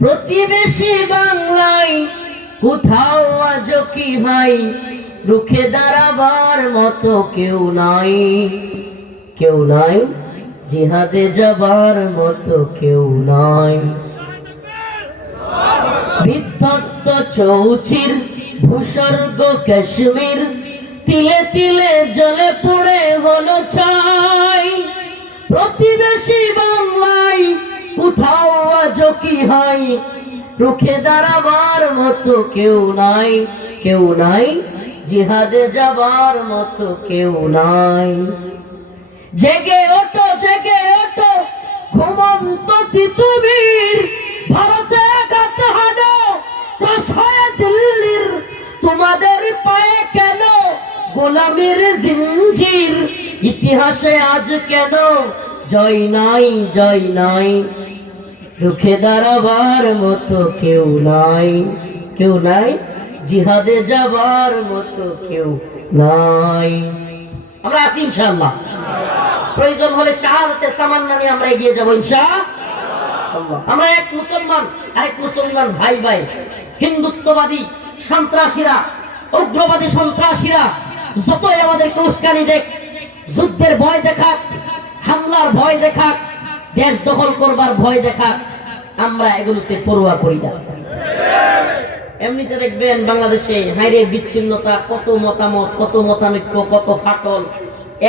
প্রতিবেশী বাংলায় কোথাও আজ কি ভাই রুখে দাঁড়াবার মতো কেউ নাই, কেউ নাই, জিহাদে যাবার মতো কেউ নাই। বিধ্বস্ত চৌচির ভূস্বর্গ কাশ্মীর তিলে তিলে জলে পড়ে হলো ছাই। প্রতিবেশী বাংলায় কোথাও আজ কি হয় রুখে দাঁড়াবার মতো কেউ নাই, কেউ নাই, জিহাদে যাবার মতো কেউ নাই। জেগে ওঠো, জেগে ওঠো ঘুমন্ত তিতুমির, ভারতে আঘাত হানো ত্রাস হয়ে দিল্লির। তোমাদের পায়ে কেন গোলামির জিঞ্জির, ইতিহাসে আজ কেন জয় নাই, জয় নাই, রুখে দাঁড়াবার মতো কেউ নাই, কেউ নাই, জিহাদে যাবার মতো কেউ নাই। আমরা আছি ইনশাআল্লাহ। প্রয়োজন হলে শাহাদাতের তামান্না নিয়ে আমরা এগিয়ে যাবো ইনশাআল্লাহ। আমরা এক মুসলমান আরেক মুসলমান ভাই ভাই। হিন্দুত্ববাদী সন্ত্রাসীরা, উগ্রবাদী সন্ত্রাসীরা যতই আমাদেরকে উস্কানি দেখ, যুদ্ধের ভয় দেখাক, হামলার ভয় দেখাক, দেশ দখল করবার ভয় দেখাক, আমরা এগুলোতে পরোয়া করি না। এমনিতে দেখবেন বাংলাদেশে হাইরে বিচ্ছিন্নতা, কত মতামত, কত মতানৈক্য, কত ফাটল।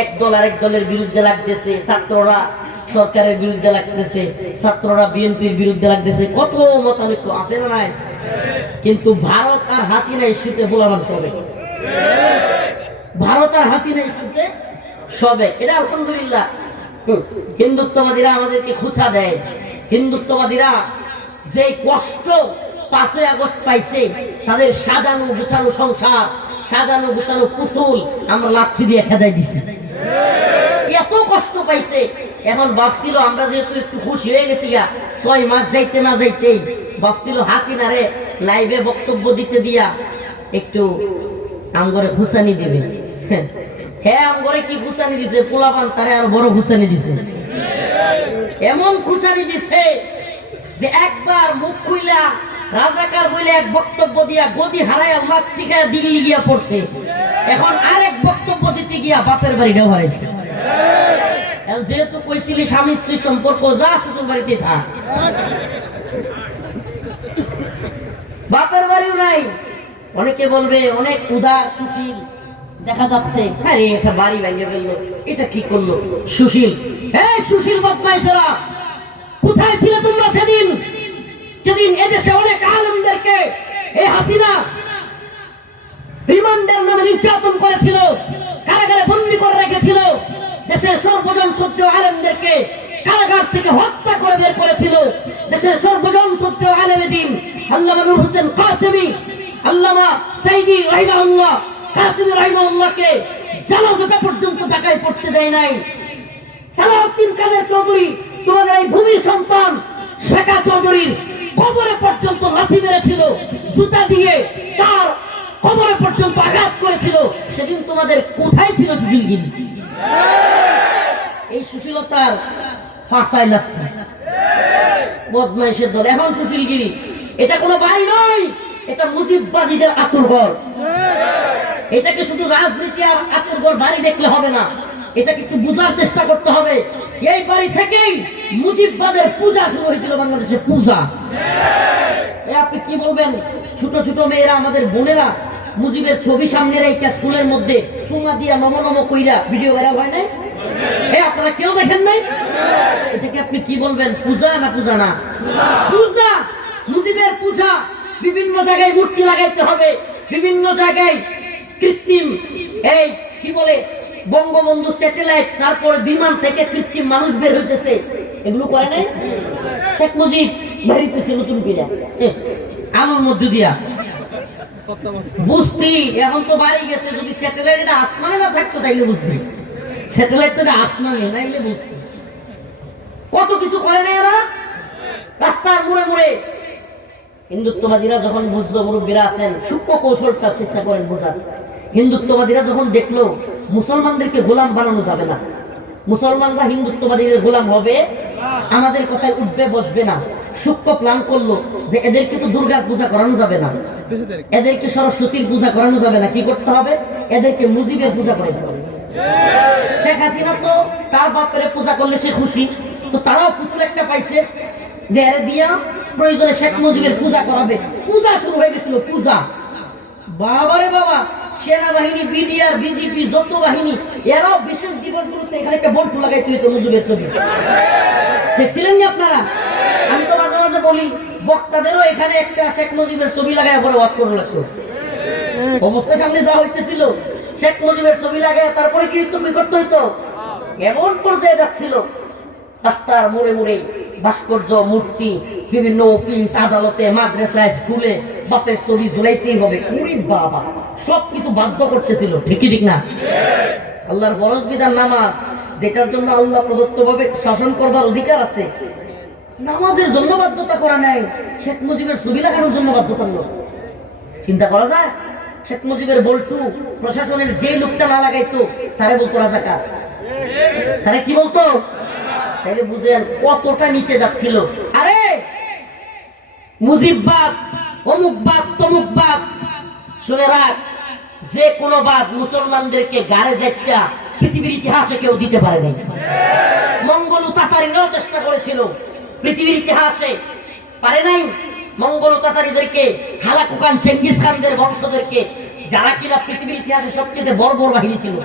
এক দল আরেক দলের বিরুদ্ধে লাগতেছে, ছাত্ররা সরকারের বিরুদ্ধে লাগতেছে, ছাত্ররা বিএনপির বিরুদ্ধে লাগতেছে, কত মতানৈক্য আছে না নাই? কিন্তু ভারত আর হাসিনা ইস্যুতে বলাবান সবে, ভারত আর হাসিনা ইস্যুতে সবে, এটা আলহামদুলিল্লাহ। হিন্দুত্ববাদীরা আমাদেরকে খুঁচা দেয়। হিন্দুত্ববাদীরা যে কষ্ট 5ই আগস্ট পাইছে, তাদের সাজানো গুছানো সংসার, সাজানো গুছানো পুতুল আমরা লাঠি দিয়ে খেদাই দিছি। এত কষ্ট পাইছে। এখন ভাবছিল আমরা যেহেতু একটু খুশি হয়ে গেছি গা, 6 মাস যাইতে না যাইতেই ভাবছিল হাসিনারে লাইভে বক্তব্য দিতে দিয়া একটু আমগরে খুশানি দেবে। হ্যাঁ, আমগরে কি খুশানি দিছে, পোলাপান তারে আর বড় খুশানি দিছে। এমন খুশানি দিছে যে একবার মুখ খুইলা রাজাকার বলে এক বক্তব্য দিয়া গদি হারাইয়া মাঠ থেকে দিল্লি গিয়া পড়ছে। এখন আরেক বক্তব্য দিতে গিয়া বাপের বাড়িটাও হারাইছে। যেহেতু কইছিলি স্বামী স্ত্রী সম্পর্ক, যা শ্বশুর বাড়িতে থাক, বাপের বাড়িও নাই। অনেকে বলবে অনেক উদার সুশীল দেখা যাচ্ছে, হ্যাঁ রে একটা বাড়ি ভেঙে ফেললো, এটা কি করলো সুশীল। হ্যাঁ সুশীল বদমাইশেরা, কোথায় ছিলে তোমরা সেদিন, যেদিন এদেশে অনেক আলেমদেরকে এই হাসিনা রিমান্ডের নামে নির্যাতন করেছিল, কারাগারে বন্দী করে রেখেছিল, দেশের সর্বজন শ্রদ্ধেয় আলেমদেরকে কারাগার থেকে হত্যা করে বের করেছিল। দেশের সর্বজন শ্রদ্ধেয় আলেম দ্বীন আল্লামা নূর হোসেন কাসেমী, আল্লামা সাইদি রাহিমাহুল্লাহ, কাসেমী রাহিমাহুল্লাহকে জানাজা পর্যন্ত ঢাকায় পড়তে দেয় নাই। সালাউদ্দিন কাদের চৌধুরী, তোমাদের এই ভূমির সন্তান শেখা চৌধুরীর কবরে পর্যন্ত লাথি মেরেছিল, জুতা দিয়ে তার কবরে পর্যন্ত আঘাত করেছিল। সেদিন তোমাদের কোথায় ছিল সুশীলগিরি? এই সুশীলতার ফাঁসায় লাগছে বদমাইশের দল। এখন সুশীলগিরি এটা কোনো বাড়ি নয়, এটা মুজিববাদীদের আতুরঘর। এটাকে শুধু রাজনীতি আর আতুরঘর বাড়ি দেখলে হবে না, এটাকে একটু বুঝার চেষ্টা করতে হবে। এই বাড়ি থেকেই মুজিববাদের পূজা শুরু হয়েছিল বাংলাদেশে, পূজা। আপনি কি বলবেন, ছোট ছোট মেয়েরা, আমাদের বোনেরা মুজিবের ছবি সামনে রেখে স্কুলের মধ্যে চুমা দিয়া নম নম কইরা ভিডিও ভাইরাল হয় নাই? আপনারা কেউ দেখেন নাই? এটাকে আপনি কি বলবেন, পূজা না পূজা না? পূজা, মুজিবের পূজা। বিভিন্ন জায়গায় মূর্তি লাগাইতে হবে, বিভিন্ন জায়গায় কৃত্রিম এই কি বলে বঙ্গবন্ধু স্যাটেলাইট, তারপর বিমান থেকে কৃত্রিম মানুষ বের হইতেছে, এগুলো করে নাই? শেখ মুজিব বেরিতেছে নতুন করে আলোর মধ্যে দিয়া বুঝতি। এখন তো বাড়ি গেছে, যদি স্যাটেলাইট এটা আসমানে না থাকতো তাইলে বুঝতি, স্যাটেলাইট তো এটা আসমানে নাইলে বুঝতি। কত কিছু করে নাই ওরা রাস্তার মোড়ে মোড়ে। হিন্দুত্ববাদীরা যখন বুঝলো, মুরব্বীরা আছেন, সূক্ষ্ম কৌশলটা চেষ্টা করেন বোঝার। হিন্দুত্ববাদীরা যখন দেখলো মুসলমানদেরকে গোলাম বানানো যাবে না, মুসলমানরা হিন্দুত্ববাদীদের গোলাম হবে, আমাদের কথায় উঠবে বসবে না, সূক্ষ্ম প্ল্যান করলো যে এদেরকে তো দুর্গা পূজা করানো যাবে না, এদেরকে সরস্বতীর পূজা করানো যাবে না, কি করতে হবে, এদেরকে মুজিবের পূজা করাতে হবে। শেখ হাসিনা তো তার বাপের পূজা করলে সে খুশি, তো তারাও পুতুল একটা পাইছে যে এর দিয়া প্রয়োজনে শেখ মুজিবের পূজা করাবে। পূজা শুরু হয়ে গেছিল, পূজা। বাবারে বাবা, সেনাবাহিনী, বিডিআর, বিজেপি, যত বাহিনী এরাও বিশেষ দিবসগুলোতে এখানে একটা বোর্ড লাগাইতে হইতো মুজিবের ছবি। দেখছিলেন নি আপনারা? আমি তো মাঝে মাঝে বলি বক্তাদেরও এখানে একটা শেখ মুজিবের ছবি লাগায় পরে ওয়াজ করা লাগতো। অবস্থা সামনে যা হইতেছিল, শেখ মুজিবের ছবি লাগায় তারপরে কি করতে হইতো, এমন পর্যায়ে যাচ্ছিল। রাস্তার মোড়ে মোড়ে ভাস্কর্য, মূর্তি, বিভিন্ন অফিস, আদালতে, মাদ্রাসায়, স্কুলে বাপের ছবি ঝুলাইতেই হবে। বাবা, সবকিছু বাধ্য করতেছিল, ঠিকই ঠিক না? আল্লাহর ফরজ বিধান নামাজ, যেটার জন্য আল্লাহ প্রদত্ত ভাবে শাসন করবার অধিকার আছে, নামাজের জন্য বাধ্যতা করা নাই, শেখ মুজিবের ছবি লাগানোর জন্য বাধ্যতা হলো। চিন্তা করা যায়? শেখ মুজিবের বল্টু প্রশাসনের যে লোকটা না লাগাইতো তারে বলতো রাজাকার। তারা কি বলতো? তাইলে বুঝেন কতটা নিচে যাচ্ছিল। আরে মুজিব বাদ, অমুক বাদ, তমুক বাদ, শুনে রাখ, যে কোনো বাদ মুসলমানদেরকে গাড়ে যাইতা পৃথিবীর ইতিহাসে কেউ দিতে পারে নাই। মঙ্গল তাতারিরাও চেষ্টা করেছিল, পৃথিবীর ইতিহাসে পারে নাই। মঙ্গল তাতারিদেরকে, হালাকুকান চেঙ্গিস খানদের বংশদেরকে, যারা কিনা পৃথিবীর ইতিহাসে সবচেয়ে বড় বড় বাহিনী ছিল,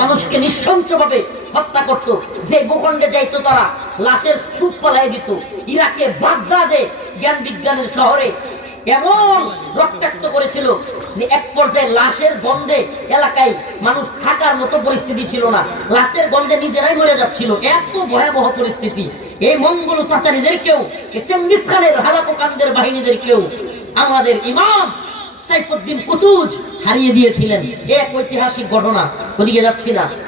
মানুষকে নিঃসংসভাবে হত্যা করত। যে ভূখণ্ডে যাইতো তারা লাশের স্তূপ পালাই দিত। ইরাকে বাগদাদে জ্ঞান বিজ্ঞানের শহরে এমন রক্তাক্ত করেছিল যে এক পর্যায়ে লাশের গন্ধে এলাকায় মানুষ থাকার মতো পরিস্থিতি ছিল না, লাশের গন্ধে নিজেরাই মরে যাচ্ছিল। এত ভয়াবহ পরিস্থিতি। এই মঙ্গল তাতারিদেরকেও, চেঙ্গিস খানের হালাকুকানদের বাহিনীদেরকেও আমাদের ইমাম সাইফুদ্দিন কুতুজ হারিয়ে দিয়েছিলেন। এক ঐতিহাসিক ঘটনা, ওদিকে যাচ্ছি না।